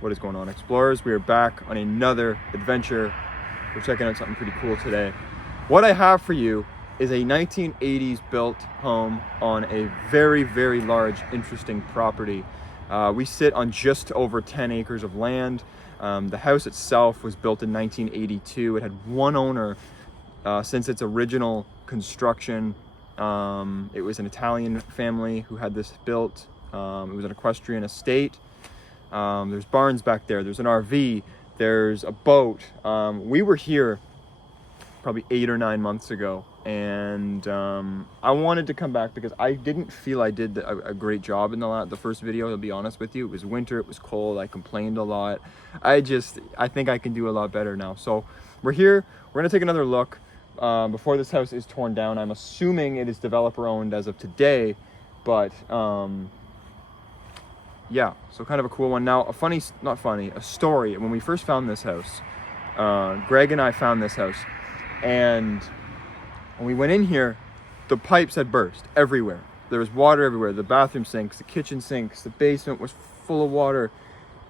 What is going on, explorers? We are back on another adventure. We're checking out something pretty cool today. What I have for you is a 1980s built home on a very, very large, interesting property. We sit on just over 10 acres of land. The house itself was built in 1982. It had one owner since its original construction. It was an Italian family who had this built. It was an equestrian estate. There's barns back there. There's an RV. There's a boat. We were here probably 8 or 9 months ago, and I wanted to come back because I didn't feel I did a great job in the first video, to be honest with you. It was winter, it was cold, I complained a lot. I think I can do a lot better now. So we're here, we're gonna take another look before this house is torn down. I'm assuming it is developer owned as of today, but yeah, so kind of a cool one. Now, a story. When we first found this house, Greg and I found this house, and when we went in here, the pipes had burst everywhere. There was water everywhere. The bathroom sinks, the kitchen sinks, the basement was full of water,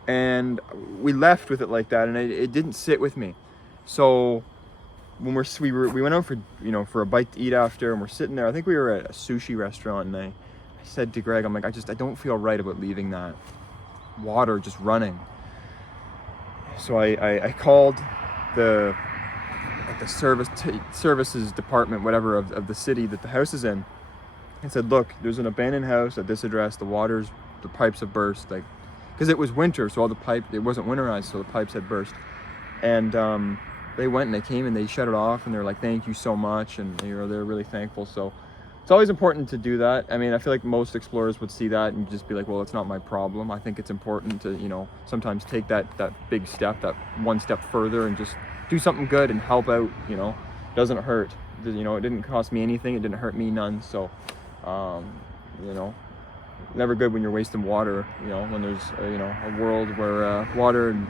and we left with it like that, and it didn't sit with me. So when we went out for a bite to eat after, and we're sitting there. I think we were at a sushi restaurant, and I said to Greg, I'm like, I don't feel right about leaving that water just running. So I called the services department, whatever, of the city that the house is in, and said, look, there's an abandoned house at this address. The pipes have burst, like, because it was winter, so it wasn't winterized, so the pipes had burst. And they went and they came and they shut it off, and they're like, thank you so much, and they're really thankful. So it's always important to do that. I mean, I feel like most explorers would see that and just be like, well, it's not my problem. I think it's important to, sometimes take that big step, that one step further, and just do something good and help out. Doesn't hurt. It didn't cost me anything. It didn't hurt me none. So, never good when you're wasting water, when there's, a world where water, and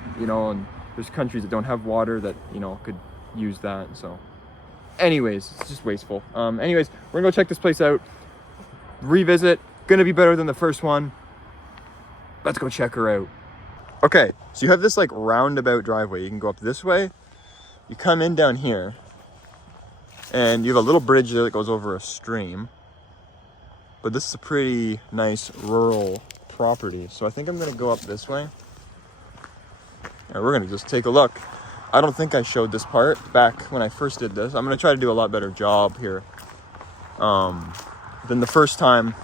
there's countries that don't have water that, could use that. So anyways, it's just wasteful. Anyways, we're gonna go check this place out, revisit. Gonna be better than the first one. Let's go check her out. Okay, so you have this like roundabout driveway. You can go up this way, you come in down here, and you have a little bridge there that goes over a stream. But this is a pretty nice rural property, so I think I'm gonna go up this way, and we're gonna just take a look. I don't think I showed this part back when I first did this. I'm gonna try to do a lot better job here than the first time.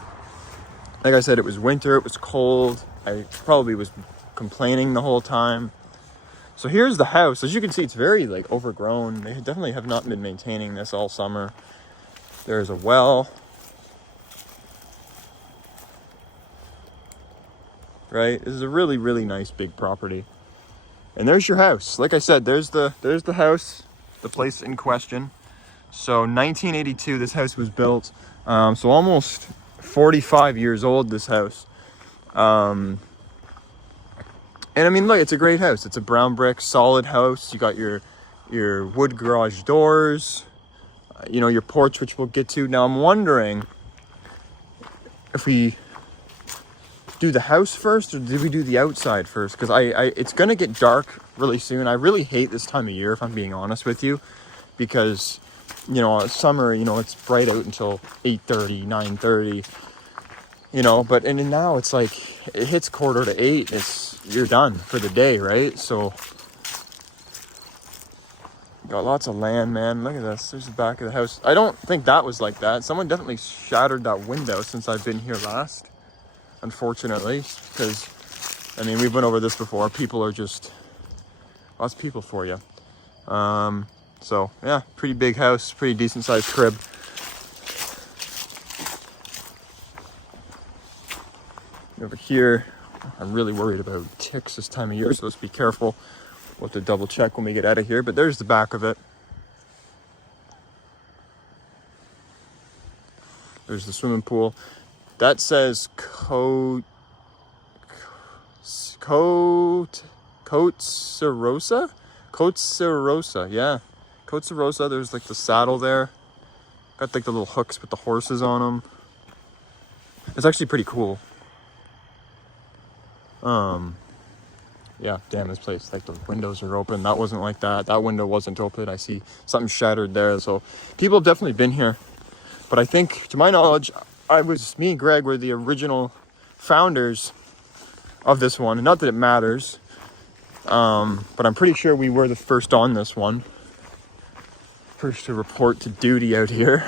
Like I said, it was winter, it was cold. I probably was complaining the whole time. So here's the house. As you can see, it's very like overgrown. They definitely have not been maintaining this all summer. There's a well. Right? This is a really, really nice big property. And there's your house. Like I said, there's the house, the place in question. So 1982, this house was built. So almost 45 years old, this house. And I mean, look, it's a great house. It's a brown brick, solid house. You got your wood garage doors, your porch, which we'll get to. Now I'm wondering if we do the house first, or did we do the outside first? Because it's gonna get dark really soon. I really hate this time of year, if I'm being honest with you, because summer, it's bright out until 8:30, 9:30, but and now it's like it hits 7:45. You're done for the day, right? So got lots of land, man. Look at this. There's the back of the house. I don't think that was like that. Someone definitely shattered that window since I've been here last, unfortunately, because I mean, we've went over this before. People are just lots of people for you. So yeah, pretty big house, pretty decent sized crib. Over here, I'm really worried about ticks this time of year, so let's be careful. We'll have to double check when we get out of here, but there's the back of it. There's the swimming pool. That says Coatsarosa? Coatsarosa, yeah. Coatsarosa, there's like the saddle there. Got like the little hooks with the horses on them. It's actually pretty cool. Yeah, damn, this place, like the windows are open. That wasn't like that. That window wasn't open. I see something shattered there. So people have definitely been here. But I think, to my knowledge, me and Greg were the original founders of this one. And not that it matters, but I'm pretty sure we were the first on this one. First to report to duty out here.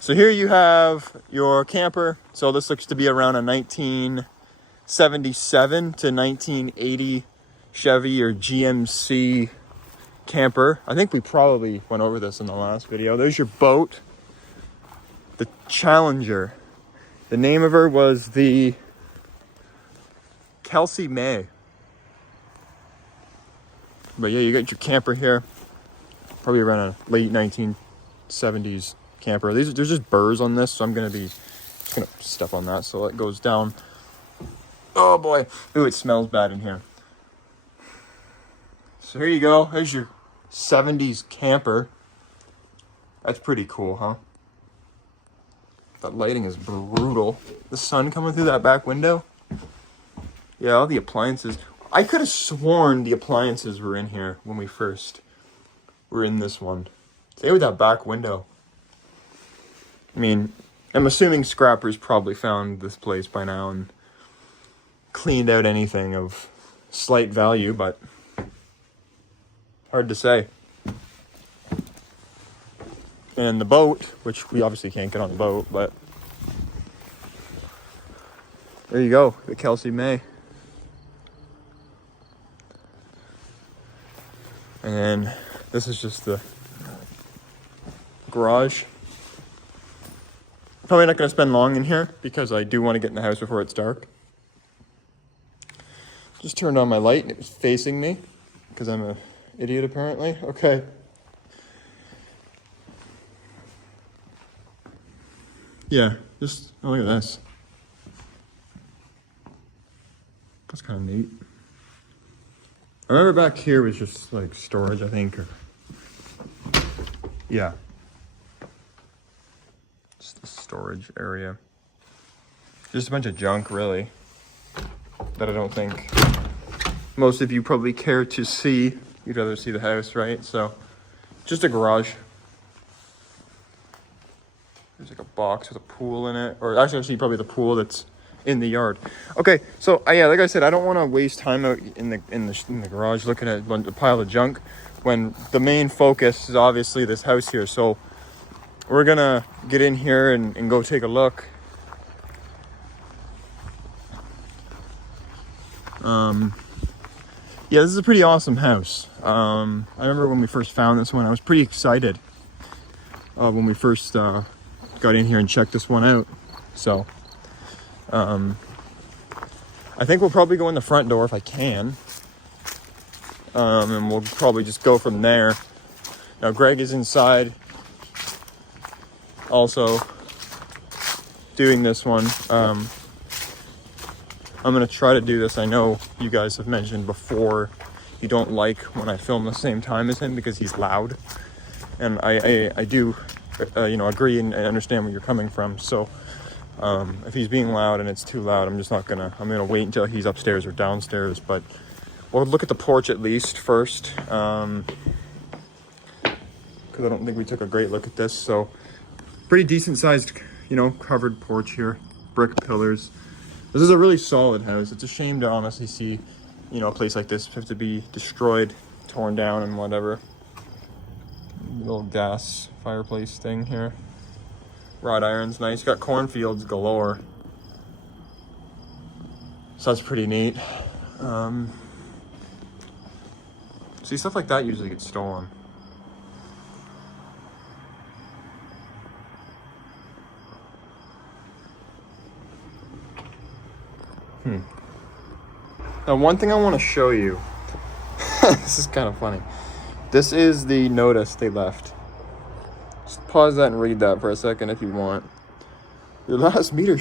So here you have your camper. So this looks to be around a 1977 to 1980 Chevy or GMC camper. I think we probably went over this in the last video. There's your boat, the Challenger. The name of her was the Kelsey May. But yeah, you got your camper here. Probably around a late 1970s camper. There's just burrs on this, so I'm just gonna step on that so it goes down. Oh boy. Ooh, it smells bad in here. So here you go. There's your 70s camper. That's pretty cool, huh? That lighting is brutal. The sun coming through that back window. Yeah, all the appliances. I could have sworn the appliances were in here when we first were in this one. Stay with that back window. I mean, I'm assuming scrappers probably found this place by now and cleaned out anything of slight value, but hard to say. And the boat, which we obviously can't get on the boat, but there you go, the Kelsey May. And then this is just the garage. Probably not going to spend long in here because I do want to get in the house before it's dark. Just turned on my light and it was facing me because I'm an idiot apparently. Okay. Yeah, just look at this. That's kind of neat. I remember back here was just like storage, I think. Yeah. Just the storage area. Just a bunch of junk, really, that I don't think most of you probably care to see. You'd rather see the house, right? So, just a garage. There's like a box with a pool in it. Or actually, I see probably the pool that's in the yard. Okay, so yeah, like I said, I don't want to waste time out in the garage looking at a pile of junk when the main focus is obviously this house here. So we're gonna get in here and go take a look. Yeah, this is a pretty awesome house. I remember when we first found this one, I was pretty excited when we first got in here and checked this one out. So I think we'll probably go in the front door if I can. And we'll probably just go from there. Now Greg is inside also doing this one. I'm going to try to do this. I know you guys have mentioned before you don't like when I film the same time as him because he's loud. And I do, agree and understand where you're coming from. So if he's being loud and it's too loud, I'm going to wait until he's upstairs or downstairs. But we'll look at the porch at least first. Because I don't think we took a great look at this. So pretty decent sized, covered porch here. Brick pillars. This is a really solid house. It's a shame to honestly see, a place like this have to be destroyed, torn down and whatever. Little gas fireplace thing here. Wrought iron's nice. Got cornfields galore. So that's pretty neat. See, stuff like that usually gets stolen. Now, one thing I want to show you. This is kind of funny. This is the notice they left. Just pause that and read that for a second if you want. Your last meter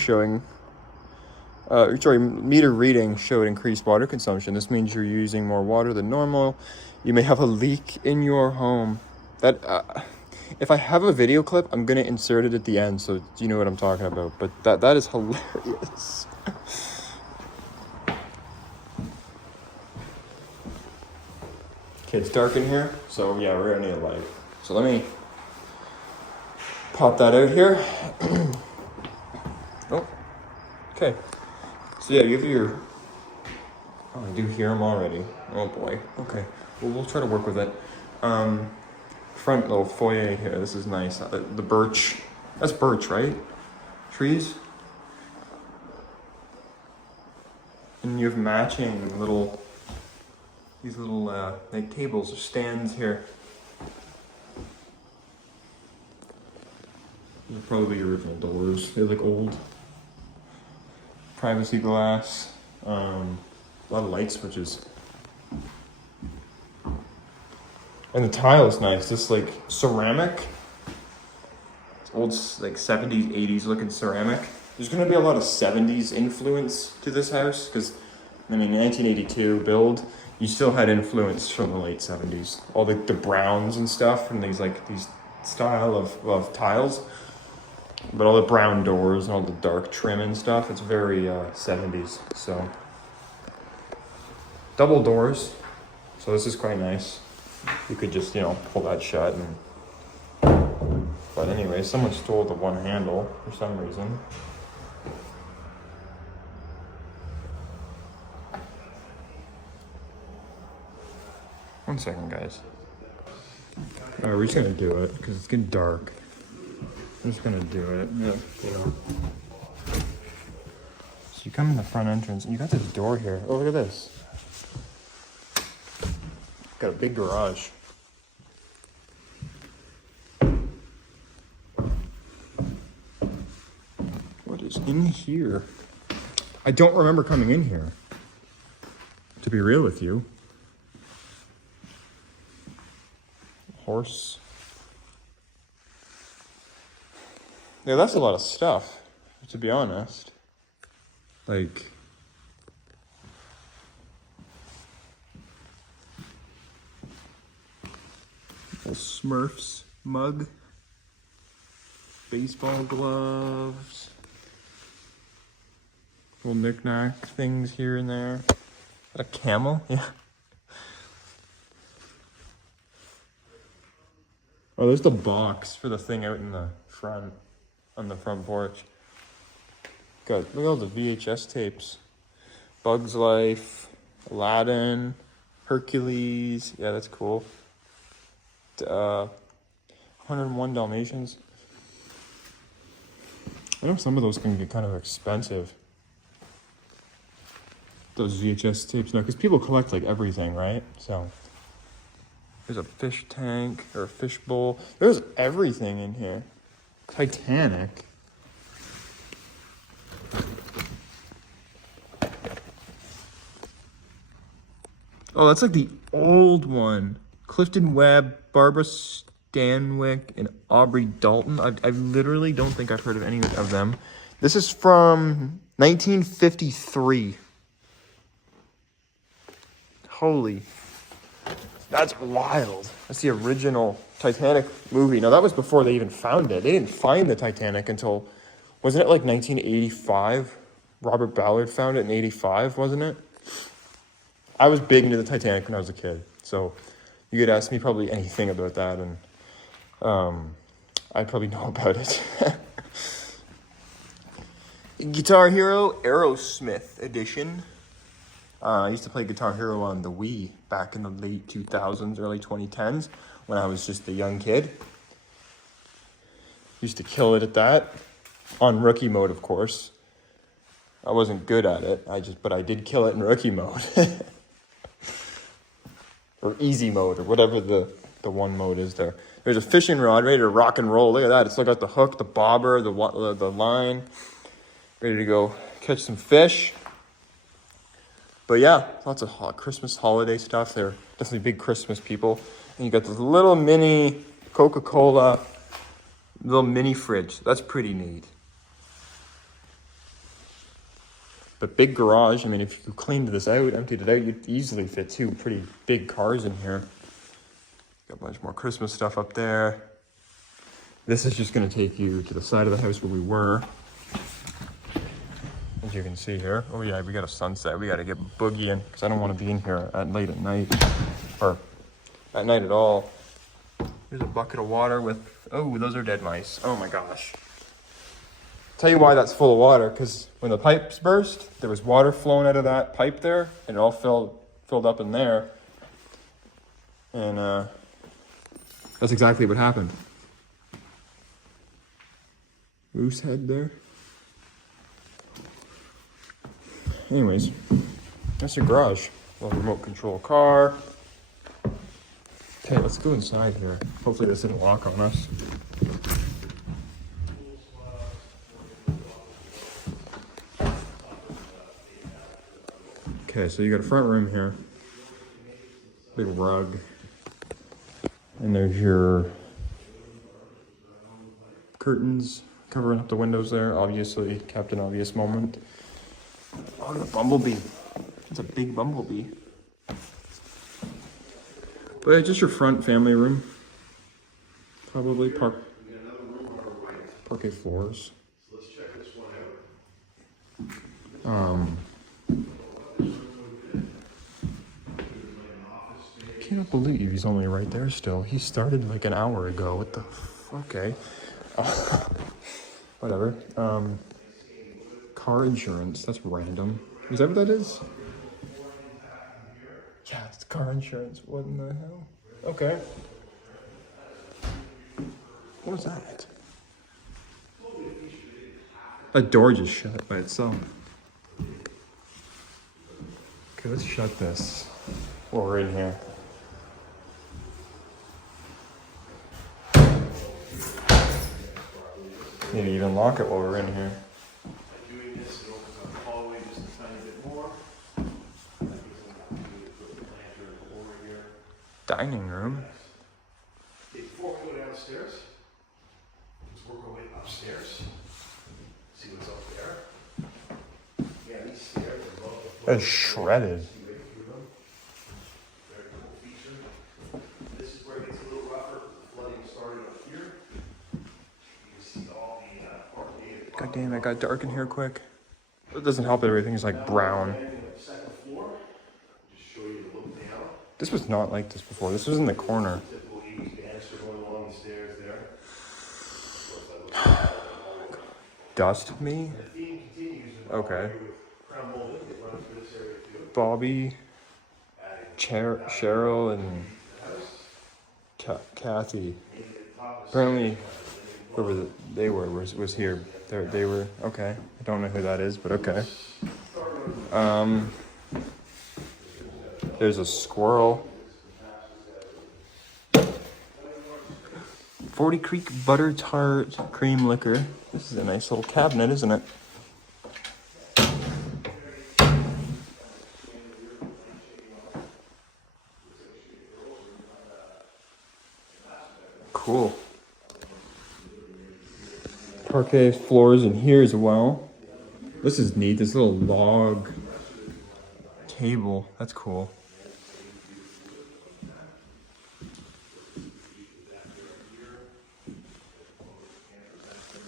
reading showed increased water consumption. This means you're using more water than normal. You may have a leak in your home. That if I have a video clip, I'm gonna insert it at the end so you know what I'm talking about. But that is hilarious. Okay, it's dark in here, so yeah, we're gonna need a light. So let me pop that out here. Oh, okay. So yeah, you have your, oh, I do hear them already. Oh boy, okay. Well, we'll try to work with it. Front little foyer here, this is nice. The birch, that's birch, right? Trees? And you have matching these little like tables or stands here. These are probably the original doors. They're like old privacy glass. A lot of light switches. And the tile is nice. This like ceramic. It's old like 70s, 80s looking ceramic. There's gonna be a lot of 70s influence to this house because in a 1982 build, you still had influence from the late 70s. All the browns and stuff and these style of tiles. But all the brown doors and all the dark trim and stuff, it's very 70s. So double doors. So this is quite nice. You could just, pull that shut and, but anyway, someone stole the one handle for some reason. One second, guys. Alright, we're just gonna do it because it's getting dark. I'm just gonna do it. Yeah. So you come in the front entrance and you got this door here. Oh, look at this. Got a big garage. What is in here? I don't remember coming in here, to be real with you. Horse. Yeah, that's a lot of stuff, to be honest. Like, little Smurfs mug, baseball gloves, little knick-knack things here and there. Is that a camel? Yeah. Oh, there's the box for the thing out in the front, on the front porch. Good. Look at all the VHS tapes. Bugs Life, Aladdin, Hercules. Yeah, that's cool. 101 Dalmatians. I know some of those can get kind of expensive. Those VHS tapes now, because people collect like everything, right? So there's a fish tank or a fish bowl. There's everything in here. Titanic. Oh, that's like the old one. Clifton Webb, Barbara Stanwyck, and Aubrey Dalton. I literally don't think I've heard of any of them. This is from 1953. Holy. That's wild. That's the original Titanic movie. Now, that was before they even found it. They didn't find the Titanic until, wasn't it like 1985? Robert Ballard found it in 85, wasn't it? I was big into the Titanic when I was a kid. So you could ask me probably anything about that, and I'd probably know about it. Guitar Hero Aerosmith edition. I used to play Guitar Hero on the Wii back in the late 2000s, early 2010s, when I was just a young kid. Used to kill it at that. On rookie mode, of course. I wasn't good at it, but I did kill it in rookie mode. Or easy mode, or whatever the one mode is there. There's a fishing rod ready to rock and roll. Look at that. It's still got the hook, the bobber, the line. Ready to go catch some fish. But yeah, lots of Christmas holiday stuff. They're definitely big Christmas people. And you got this little mini Coca-Cola, little mini fridge. That's pretty neat. But big garage. I mean, if you cleaned this out, emptied it out, you'd easily fit two pretty big cars in here. Got a bunch more Christmas stuff up there. This is just going to take you to the side of the house where we were. As you can see here. Oh yeah, we got a sunset. We got to get boogieing because I don't want to be in here late at night. Or at night at all. There's a bucket of water with, oh, those are dead mice. Oh my gosh. Tell you why that's full of water, because when the pipes burst, there was water flowing out of that pipe there, and it all filled up in there. And that's exactly what happened. Moose head there. Anyways, that's your garage. Little remote control car. Okay, let's go inside here. Hopefully this didn't lock on us. Okay, so you got a front room here. Big rug. And there's your curtains covering up the windows there. Obviously, Captain Obvious moment. Oh, the bumblebee. It's a big bumblebee. But just your front family room. Probably parquet floors. Let's check this one out. I cannot believe he's only right there still. He started like an hour ago. What the okay. Whatever. Car insurance. That's random. Is that what that is? Yeah, it's car insurance. What in the hell? Okay. What was that? A door just shut by itself. Okay, let's shut this while we're in here. Need to even lock it while we're in here. Doing this, it opens up the hallway just a tiny bit more. Over here. Dining room. Before we go downstairs, let's work our way upstairs. See what's up there. Yeah, these stairs are above the floor. That's shredded. Very cool feature. This is where it gets a little rougher. The flooding started up here. You can see all the parquet. God damn, it got dark in here quick. It doesn't help that everything's like brown. Second floor. Just show you the look down. This was not like this before. This was in the corner. Typical 80s banister going along the stairs there. Of course, that looks Dust me? the theme continues in Okay. with crown molding. It runs through this area too. Bobby, Cheryl, and Kathy. Apparently, whoever they were was here. They were okay. I don't know who that is, but okay. There's a squirrel. 40 Creek Butter Tart Cream Liquor. This is a nice little cabinet, isn't it? Cool. Parquet floors in here as well. This is neat. This little log table. That's cool.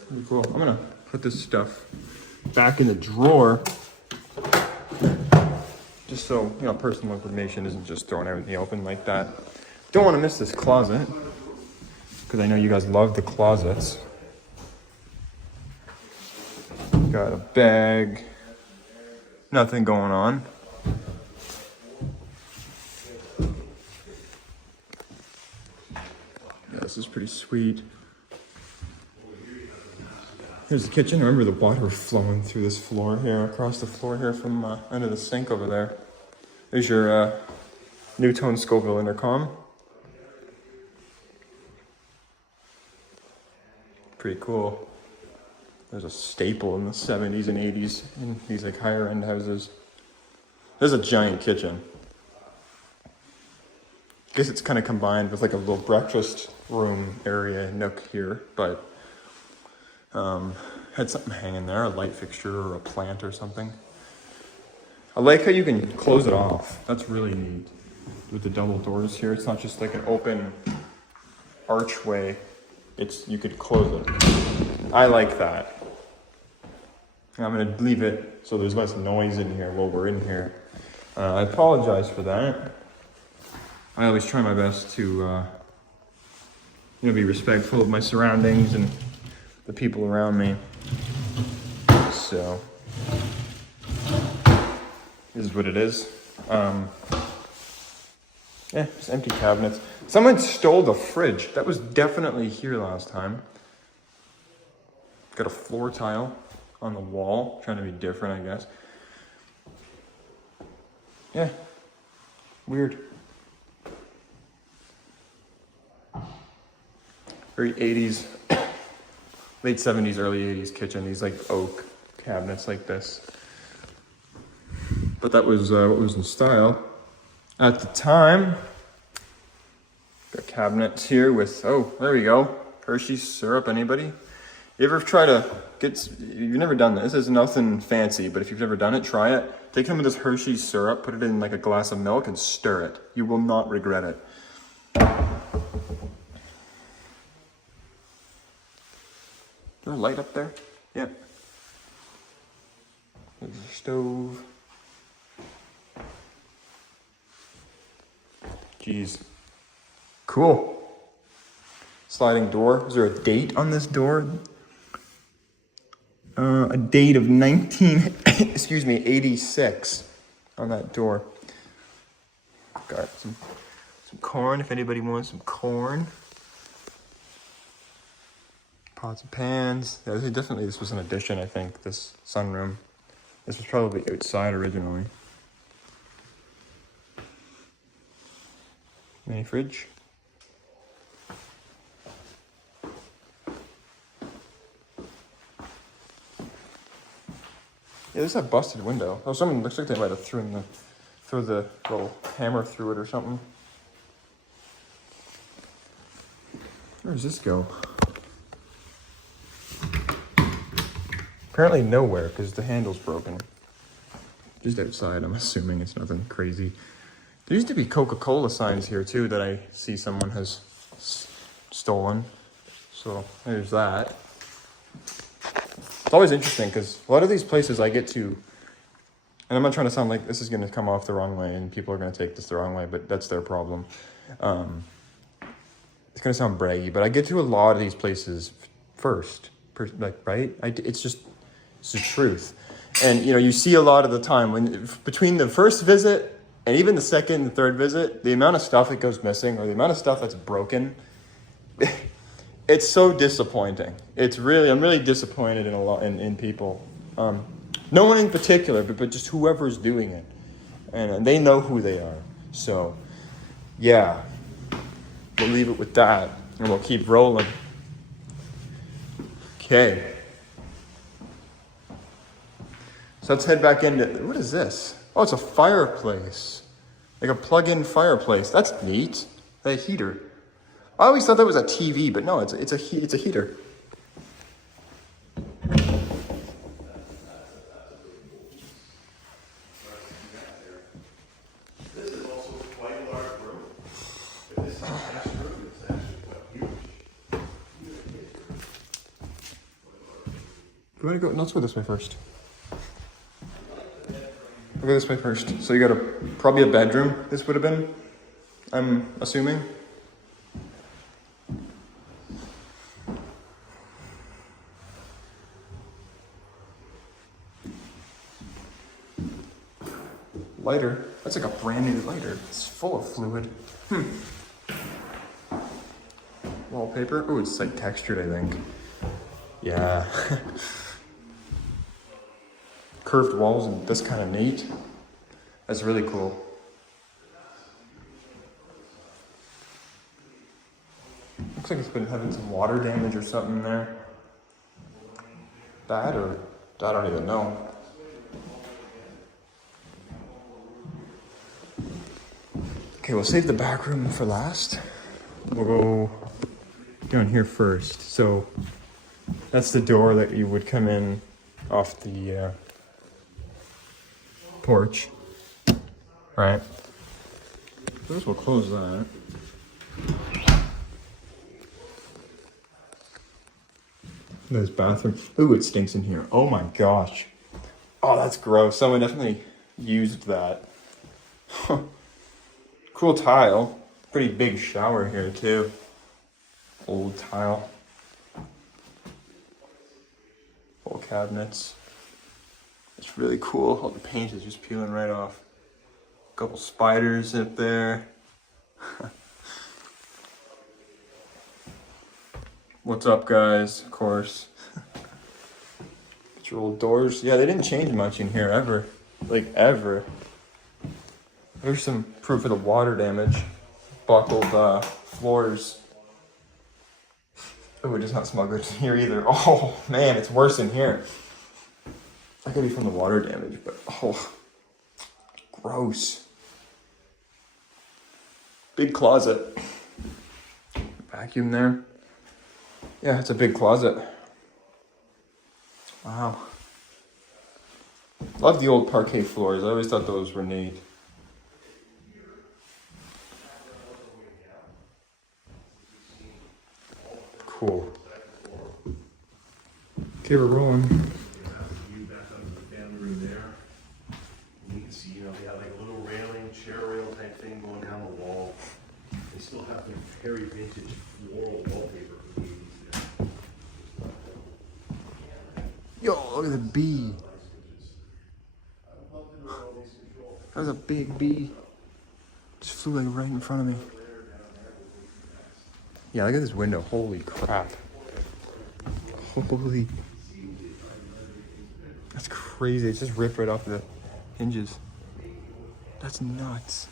Pretty cool. I'm gonna put this stuff back in the drawer, just so you know personal information isn't just throwing everything open like that. Don't want to miss this closet because I know you guys love the closets. Got a bag. Nothing going on. Yeah, this is pretty sweet. Here's the kitchen. Remember the water flowing through this floor here, across the floor here from under the sink over there. There's your Newtone Scoville intercom. Pretty cool. There's a staple in the 70s and 80s in these like higher end houses. There's a giant kitchen. I guess it's kind of combined with like a little breakfast room area nook here, but had something hanging there, a light fixture or a plant or something. I like how you can close it off. That's really neat. With the double doors here, it's not just like an open archway. You could close it. I like that. I'm gonna leave it so there's less noise in here while we're in here. I apologize for that. I always try my best to, be respectful of my surroundings and the people around me. So, this is what it is. Yeah, just empty cabinets. Someone stole the fridge. That was definitely here last time. Got a floor tile on the wall, trying to be different, I guess. Yeah, weird. Very 80s, late 70s, early 80s kitchen. These like oak cabinets like this. But that was what was in style at the time. Got cabinets here with, oh, there we go. Hershey's syrup, anybody? You ever try to get, you've never done this, this is nothing fancy, but if you've never done it, try it. Take some of this Hershey's syrup, put it in like a glass of milk and stir it. You will not regret it. Is there a light up there? Yeah. There's a stove. Jeez. Cool. Sliding door. Is there a date on this door? A date of 86 on that door. Got some corn if anybody wants some corn. Pots and pans. Yeah, this was an addition, I think, this sunroom. This was probably outside originally. Mini fridge. Yeah, there's that busted window. Oh, someone looks like they might have thrown the little hammer through it or something. Where does this go? Apparently nowhere, because the handle's broken. Just outside, I'm assuming it's nothing crazy. There used to be Coca-Cola signs here too that I see someone has stolen. So there's that. It's always interesting because a lot of these places I get to, and I'm not trying to sound like this is going to come off the wrong way and people are going to take this the wrong way, but that's their problem. It's going to sound braggy, but I get to a lot of these places first, right? It's the truth. And, you see a lot of the time when between the first visit and even the second and third visit, the amount of stuff that goes missing or the amount of stuff that's broken, it's so disappointing. I'm really disappointed in people. No one in particular, but just whoever's doing it. And they know who they are. So, yeah, we'll leave it with that and we'll keep rolling. Okay. So let's head back into, what is this? Oh, it's a fireplace. Like a plug-in fireplace. That's neat. A heater. I always thought that was a TV, but no, it's a heater. This is also quite a large room. But this is a nice room. It's actually huge. You want to go? Let's go this way first. We'll go this way first. So you got probably a bedroom. This would have been, I'm assuming. Lighter. That's like a brand new lighter. It's full of fluid. Wallpaper. Oh, it's like textured, I think. Yeah. Curved walls and this kind of neat. That's really cool. Looks like it's been having some water damage or something there. That or I don't even know. Okay, we'll save the back room for last. We'll go down here first. So that's the door that you would come in off the porch, right? First, we'll close that. This bathroom. Ooh, it stinks in here. Oh my gosh. Oh, that's gross. Someone definitely used that. Cool tile. Pretty big shower here too. Old tile. Whole cabinets. It's really cool. All the paint is just peeling right off. A couple spiders up there. What's up, guys? Of course. Get your old doors. Yeah, they didn't change much in here ever. Like, ever. There's some proof of the water damage. Buckled floors. Oh, it does not smell good in here either. Oh, man, it's worse in here. That could be from the water damage, but oh, gross. Big closet. Vacuum there. Yeah, it's a big closet. Wow. Love the old parquet floors. I always thought those were neat. Cool. Okay, we're rolling. View back up to the family room there. And you can see, they have like a little railing, chair rail type thing going down the wall. They still have the very vintage floral wallpaper from the 80s there. Yo, look at the bee. There's a big bee. Just flew like right in front of me. Yeah, look at this window. Holy crap. Holy. That's crazy. It's just ripped right off the hinges. That's nuts.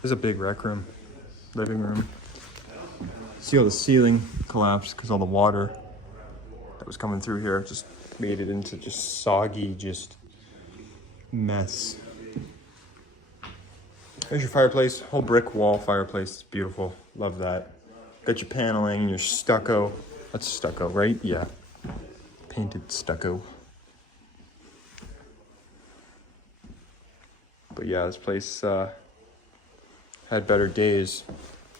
There's a big rec room, living room. See how the ceiling collapsed because all the water that was coming through here just made it into just soggy, just mess. There's your fireplace, whole brick wall fireplace. It's beautiful. Love that. Got your paneling, your stucco. That's stucco, right? Yeah. Painted stucco. But yeah, this place had better days.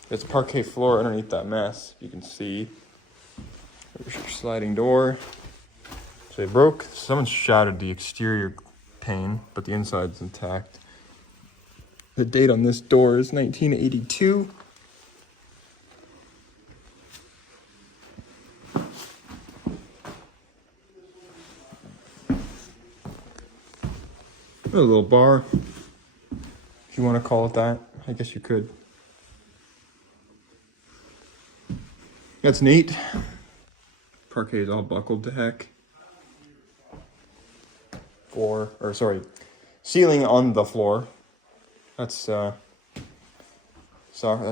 There's a parquet floor underneath that mess. You can see. There's your sliding door. So they broke. Someone shattered the exterior pane, but the inside's intact. The date on this door is 1982. A little bar, if you want to call it that. I guess you could. That's neat. Parquet is all buckled to heck. Ceiling on the floor. That's that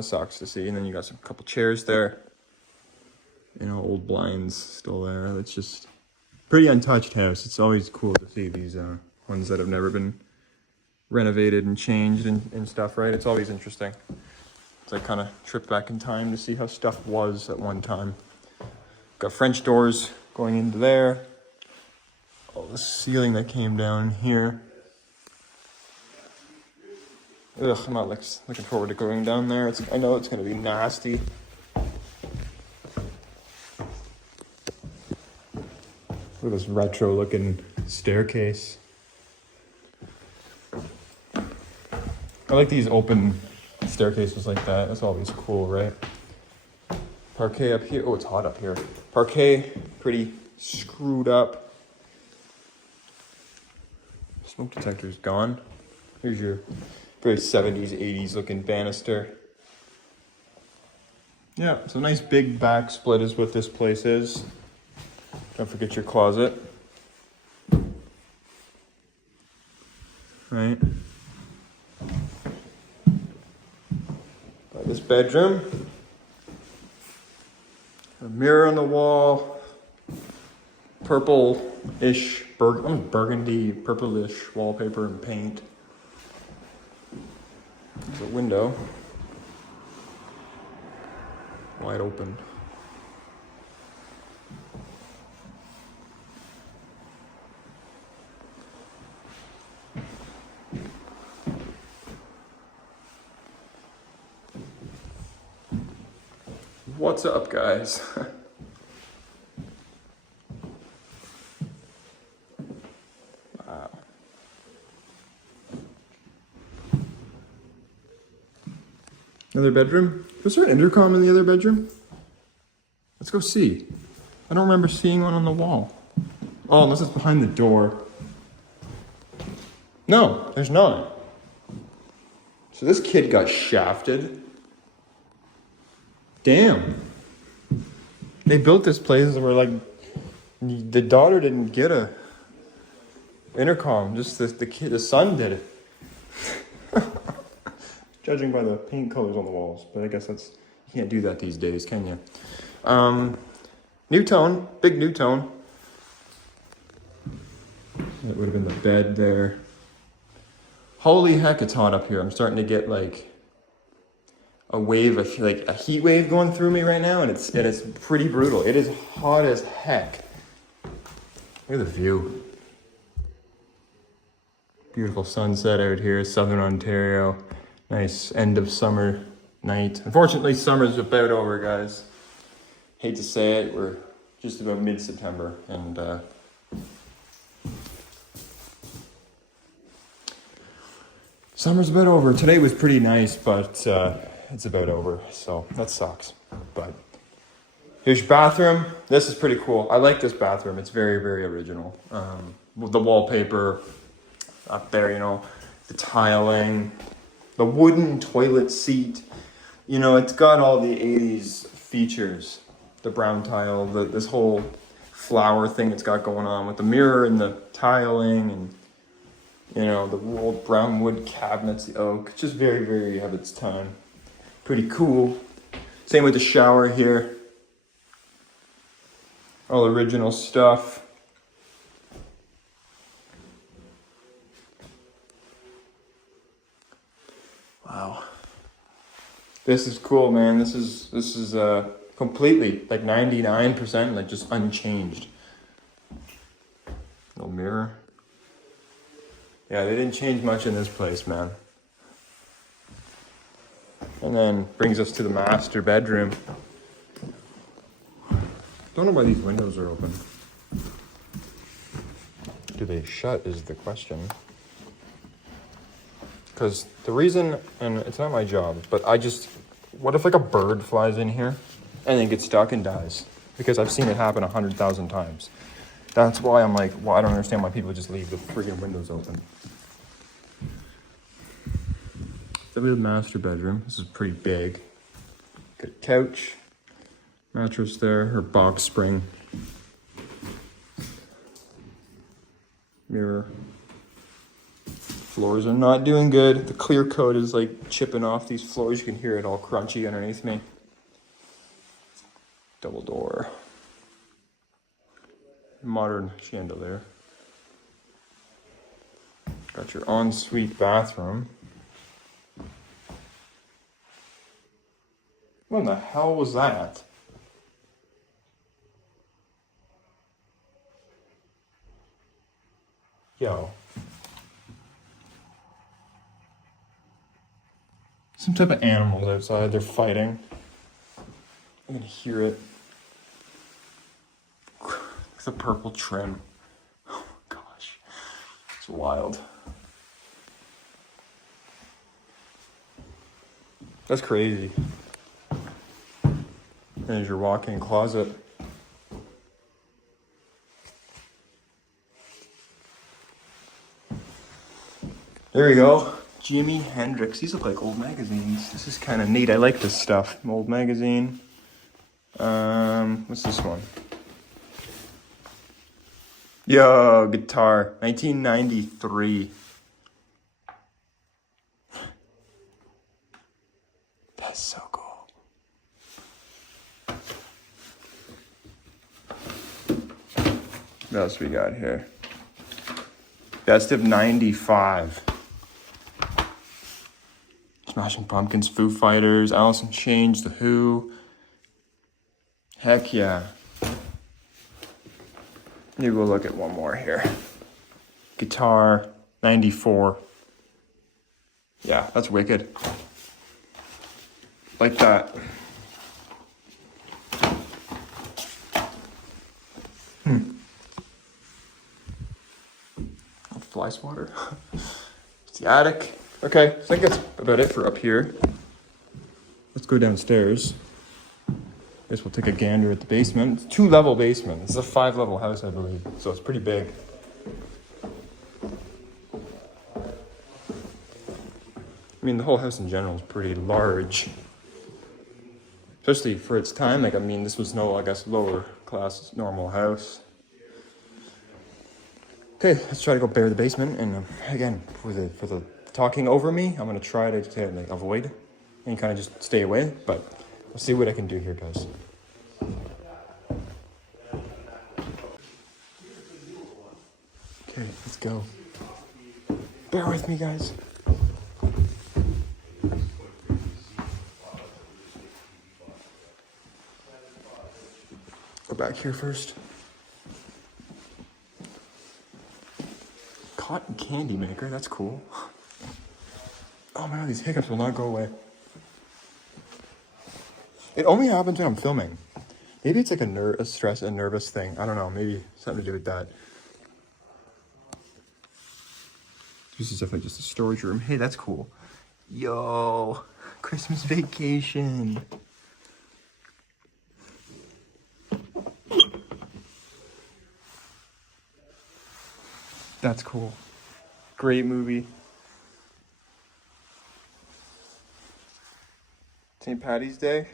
sucks to see. And then you got some couple chairs there. Old blinds still there. That's just pretty untouched house. It's always cool to see these ones that have never been renovated and changed and stuff, right? It's always interesting. It's like kind of trip back in time to see how stuff was at one time. Got French doors going into there. Oh, the ceiling that came down here. Ugh, I'm not looking forward to going down there. I know it's going to be nasty. Look at this retro looking staircase. I like these open staircases like that. That's always cool, right? Parquet up here. Oh, it's hot up here. Parquet, pretty screwed up. Smoke detector's gone. Here's your very 70s, 80s looking banister. Yeah, so nice big back split is what this place is. Don't forget your closet. Right. Got this bedroom. A mirror on the wall. Purple-ish, burgundy, purple-ish wallpaper and paint. There's a window. Wide open. What's up, guys? Wow. Another bedroom? Was there an intercom in the other bedroom? Let's go see. I don't remember seeing one on the wall. Oh, unless it's behind the door. No, there's not. So this kid got shafted. Damn. They built this place and were like, the daughter didn't get a intercom, just the son did it. Judging by the paint colors on the walls, but I guess you can't do that these days, can you? New tone, big new tone. That would have been the bed there. Holy heck, it's hot up here. I'm starting to get like a wave, like a heat wave going through me right now, and it's pretty brutal. It is hot as heck. Look at the view. Beautiful sunset out here, Southern Ontario. Nice end of summer night. Unfortunately, summer's about over, guys. Hate to say it, we're just about mid-September, and summer's about over. Today was pretty nice, but it's about over, so that sucks. But here's your bathroom. This is pretty cool. I like this bathroom. It's very, very original. The wallpaper up there, you know, the tiling, the wooden toilet seat. You know, it's got all the 80s features. The brown tile, this whole flower thing it's got going on with the mirror and the tiling and, you know, the old brown wood cabinets, the oak. It's just very, very of its time. Pretty cool. Same with the shower here. All original stuff. Wow. This is cool, man. This is completely like 99% like just unchanged. Little mirror. Yeah, they didn't change much in this place, man. And then brings us to the master bedroom. Don't know why these windows are open. Do they shut is the question. Because the reason, and it's not my job, but what if like a bird flies in here and then gets stuck and dies? Because I've seen it happen 100,000 times. That's why I'm like, well, I don't understand why people just leave the friggin' windows open. That'll be the master bedroom. This is pretty big. Good couch, mattress there, her box spring, mirror. Floors are not doing good. The clear coat is like chipping off these floors. You can hear it all crunchy underneath me. Double door. Modern chandelier. Got your ensuite bathroom. What in the hell was that? Yo. Some type of animals outside, they're fighting. I can hear it. It's a purple trim. Oh my gosh. It's wild. That's crazy. There's your walk-in closet. There you go. Jimi Hendrix. These look like old magazines. This is kind of neat. I like this stuff. An old magazine. What's this one? Yo, guitar. 1993. That's so cool. What else we got here? Best of 95. Smashing Pumpkins, Foo Fighters, Alice in Chains, The Who. Heck yeah. Maybe we'll look at one more here. Guitar, 94. Yeah, that's wicked. Like that. Fly swatter. It's the attic. Okay, I think that's about it for up here. let's go downstairs. Guess we'll take a gander at the basement. It's 2-level basement. This is a 5-level house, I believe, so it's pretty big. I mean, the whole house in general is pretty large, especially for its time. Like, I mean, this was no, I guess, lower class normal house. Okay, let's try to go bare the basement, and again, for the talking over me, I'm gonna try to like avoid and kind of just stay away. But let's see what I can do here, guys. Okay, let's go. Bear with me, guys. Go back here first. Cotton candy maker, that's cool. Oh man, these hiccups will not go away. It only happens when I'm filming. Maybe it's like a stress and nervous thing. I don't know, maybe something to do with that. This is definitely just a storage room. Hey, that's cool. Yo, Christmas vacation. That's cool. Great movie. St. Patty's Day.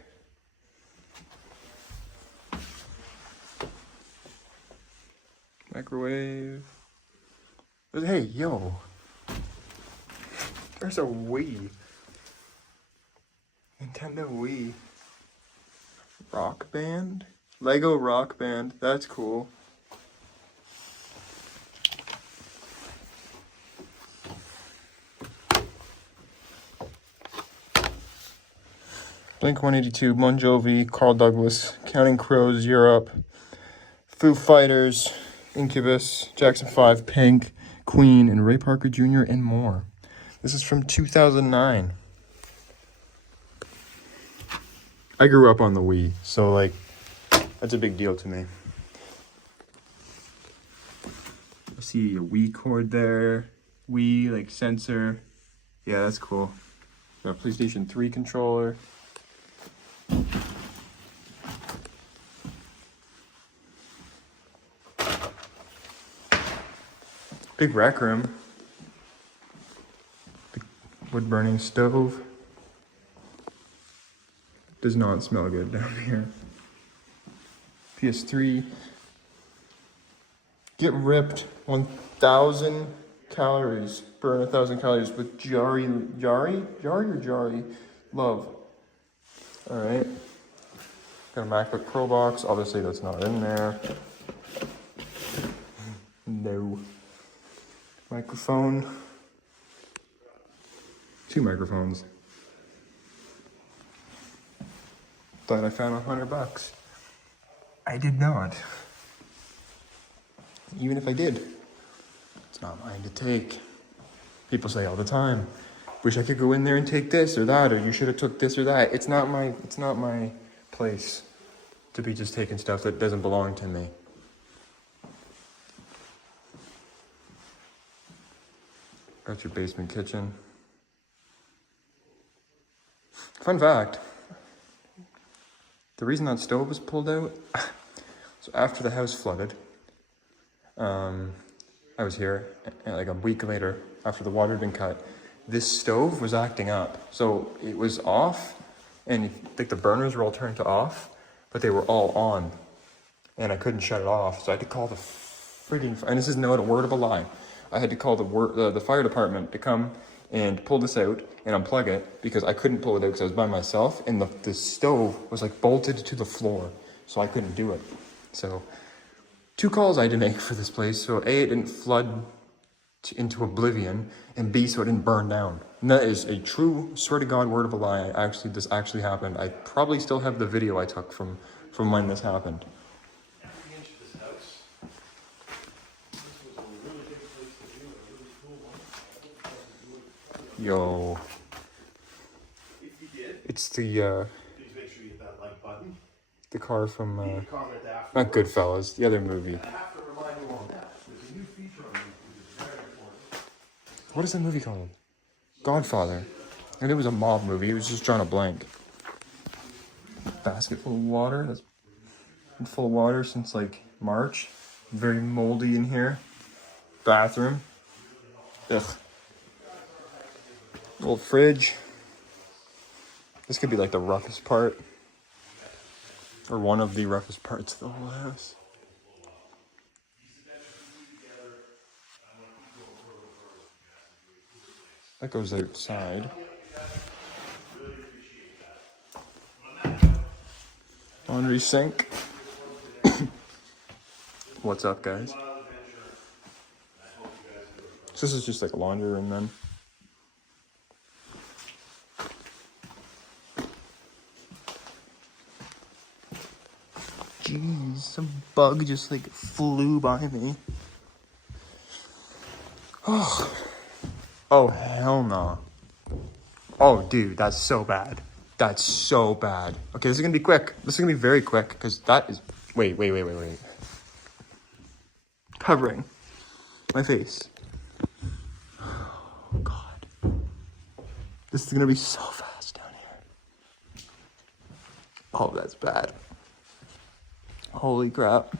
Microwave. Hey, yo. There's a Wii. Nintendo Wii. Rock Band? Lego Rock Band. That's cool. Blink-182, Bon Jovi, Carl Douglas, Counting Crows, Europe, Foo Fighters, Incubus, Jackson 5, Pink, Queen, and Ray Parker Jr., and more. This is from 2009. I grew up on the Wii, so like, that's a big deal to me. I see a Wii cord there, Wii, like, sensor. Yeah, that's cool. Got a PlayStation 3 controller. Big rec room. Big wood burning stove. Does not smell good down here. PS3. Get ripped. 1,000 calories. Burn 1,000 calories with Jari Love. Alright. Got a MacBook Pro box. Obviously that's not in there. No. Microphone. 2 microphones. Thought I found $100. I did not. Even if I did, it's not mine to take. People say all the time, wish I could go in there and take this or that, or you should have took this or that. It's not my place to be just taking stuff that doesn't belong to me. That's your basement kitchen. Fun fact, the reason that stove was pulled out, so after the house flooded, I was here, and like a week later, after the water had been cut, this stove was acting up. So it was off, and like the burners were all turned to off, but they were all on, and I couldn't shut it off. So I had to call the freaking, and this is not a word of a lie, I had to call the fire department to come and pull this out and unplug it, because I couldn't pull it out because I was by myself, and the stove was like bolted to the floor, so I couldn't do it. So 2 calls I had to make for this place. So A, it didn't flood into oblivion, and B, so it didn't burn down. And that is a true, swear to God, word of a lie. This actually happened. I probably still have the video I took from when this happened. Yo. It's the, Please make sure you hit that like button. the car from, Comment afterwards. not Goodfellas, the other movie. I have to remind you on that. There's a new feature on this, which is very important. What is that movie called? Godfather. And it was a mob movie. It was just drawing a blank. basket full of water. That's been full of water since like March. Very moldy in here. Bathroom. Ugh. Little fridge. This could be like the roughest part. Or one of the roughest parts of the whole house. That goes outside. Laundry sink. What's up, guys? So this is just like a laundry room then. Jeez, some bug just like flew by me. Oh, hell no. Oh, dude, that's so bad. That's so bad. Okay, this is gonna be quick. This is gonna be very quick because that is. Wait. Covering my face. Oh, God. This is gonna be so fast down here. Oh, that's bad. Holy crap.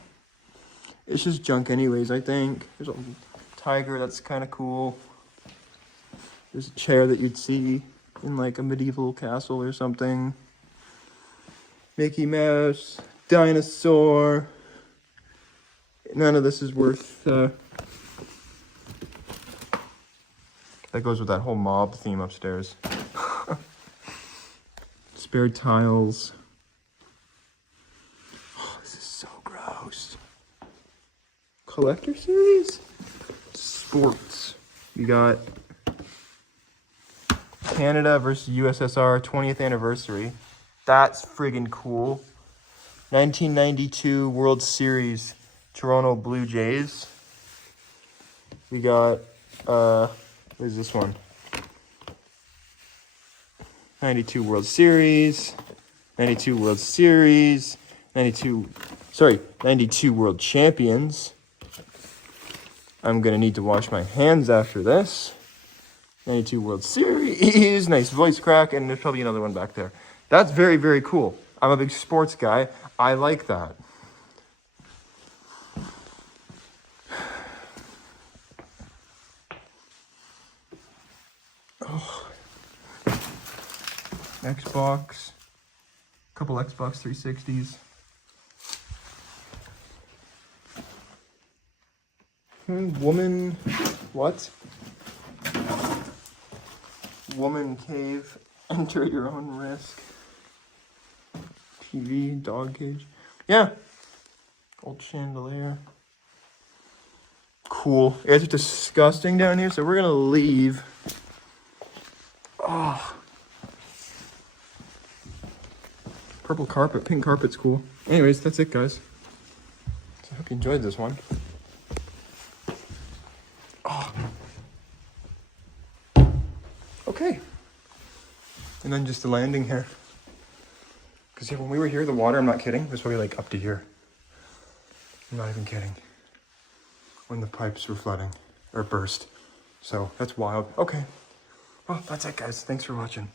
It's just junk anyways, I think. There's a tiger that's kind of cool. There's a chair that you'd see in like a medieval castle or something. Mickey Mouse, dinosaur. None of this is worth... that goes with that whole mob theme upstairs. Spare tiles. Oh, this is so gross. Collector series? Sports. You got Canada versus USSR 20th anniversary. That's friggin' cool. 1992 World Series, Toronto Blue Jays. We got, what is this one? 92 World Series, 92 World Series, 92 World Champions. I'm gonna need to wash my hands after this. 92 World Series, nice voice crack, and there's probably another one back there. That's very, very cool. I'm a big sports guy. I like that. Oh. Xbox. Couple Xbox 360s. Woman, what? Woman cave, enter your own risk. TV, dog cage. Yeah. Gold chandelier. Cool. It's disgusting down here, so we're gonna leave. Oh. Purple carpet, pink carpet's cool. Anyways, that's it, guys. So I hope you enjoyed this one. Oh. Okay. And then just the landing here. Because yeah, when we were here, the water, I'm not kidding, was probably like up to here. I'm not even kidding. When the pipes were flooding, or burst. So that's wild. Okay. Well, that's it, guys. Thanks for watching.